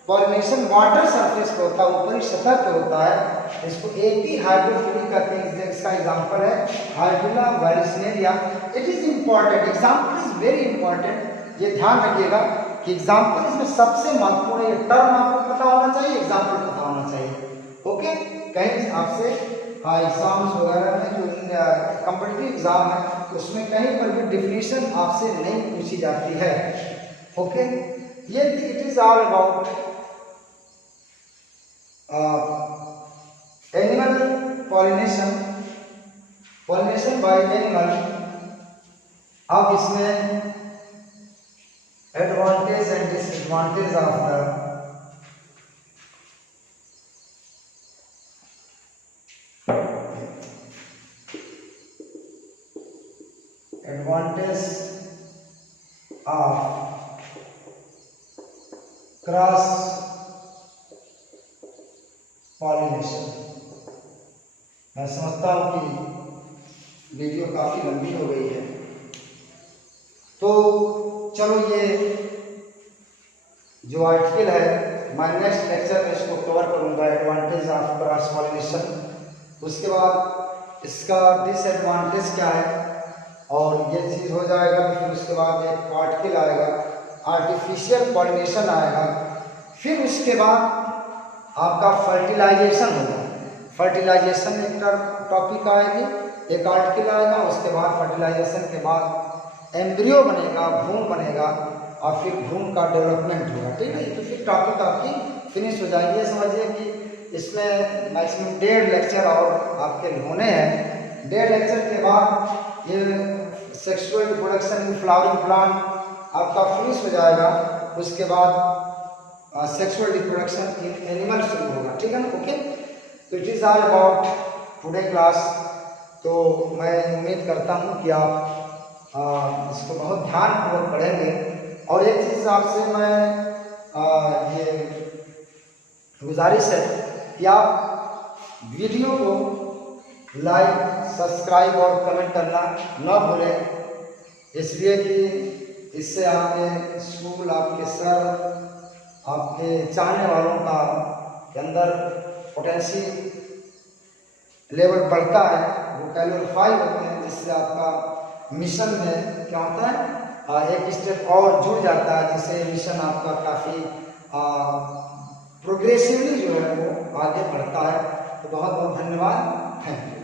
पॉलिनेशन वाटर सरफेस पे होता है, ऊपरी सतह पे होता है, इसको एपी हाइड्रोफिलिक कहते हैं। इसका एग्जांपल है hydrilla vallisneria. It is important, example is very important. ये ध्यान रखिएगा कि एग्जांपल इसमें सबसे महत्वपूर्ण है। टर्म आपको पता होना चाहिए, एग्जांपल पता होना चाहिए। ओके, कहीं आपसे एग्जाम्स वगैरह में जो कॉम्पिटिटिव एग्जाम है उसमें कहीं पर भी डिफिनीशन आपसे नहीं पूछी जाती है। ओके, ये it is all about animal pollination, pollination by animal. अब इसमें advantage and disadvantage of the advantage of cross pollination। मैं समझता हूं कि वीडियो काफी लंबी हो गई है, तो चलो ये जो आर्टिकल है मैं नेक्स्ट लेक्चर में इसको कवर करूंगा, एडवांटेज ऑफ क्रॉस पॉलिनेशन। उसके बाद इसका डिसएडवांटेज क्या है और ये चीज़ हो जाएगा। फिर उसके बाद एक आर्टिकल आएगा, आर्टिफिशियल पॉलिनेशन आएगा। फिर उसके बाद आपका फर्टिलाइजेशन होगा, फर्टिलाइजेशन एक टॉपिक आएगी, एक आर्टिकल आएगा। उसके बाद फर्टिलाइजेशन के बाद एम्ब्रियो बनेगा, भ्रूण बनेगा और फिर भ्रूण का डेवलपमेंट होगा। ठीक है, तो फिर टॉपिक आपकी फिनिश हो जाएगी। ये समझिए कि इसमें मैक्सिमम 1.5 लेक्चर और आपके होने हैं। 1.5 लेक्चर के बाद ये sexual reproduction in flowering plant आपका फिनिश हो जाएगा। उसके बाद सेक्सुअल रिप्रोडक्शन इन एनिमल शुरू होगा। ठीक है ना, ओके। तो it is all about today class. तो मैं उम्मीद करता हूँ कि आप इसको बहुत ध्यानपूर्वक पढ़ेंगे। और एक चीज़ आपसे मैं ये गुजारिश है कि आप वीडियो को लाइक, सब्सक्राइब और कमेंट करना न भूलें, इसलिए कि इससे आपके स्कूल, आपके सर, आपके चाहने वालों का के अंदर पोटेंशियल लेवल बढ़ता है, वो कैलोरीफाई होते हैं, जिससे आपका मिशन में क्या होता है एक स्टेप और जुड़ जाता है, जिससे मिशन आपका काफ़ी प्रोग्रेसिवली जो है वो आगे बढ़ता है। तो बहुत बहुत धन्यवाद, थैंक यू।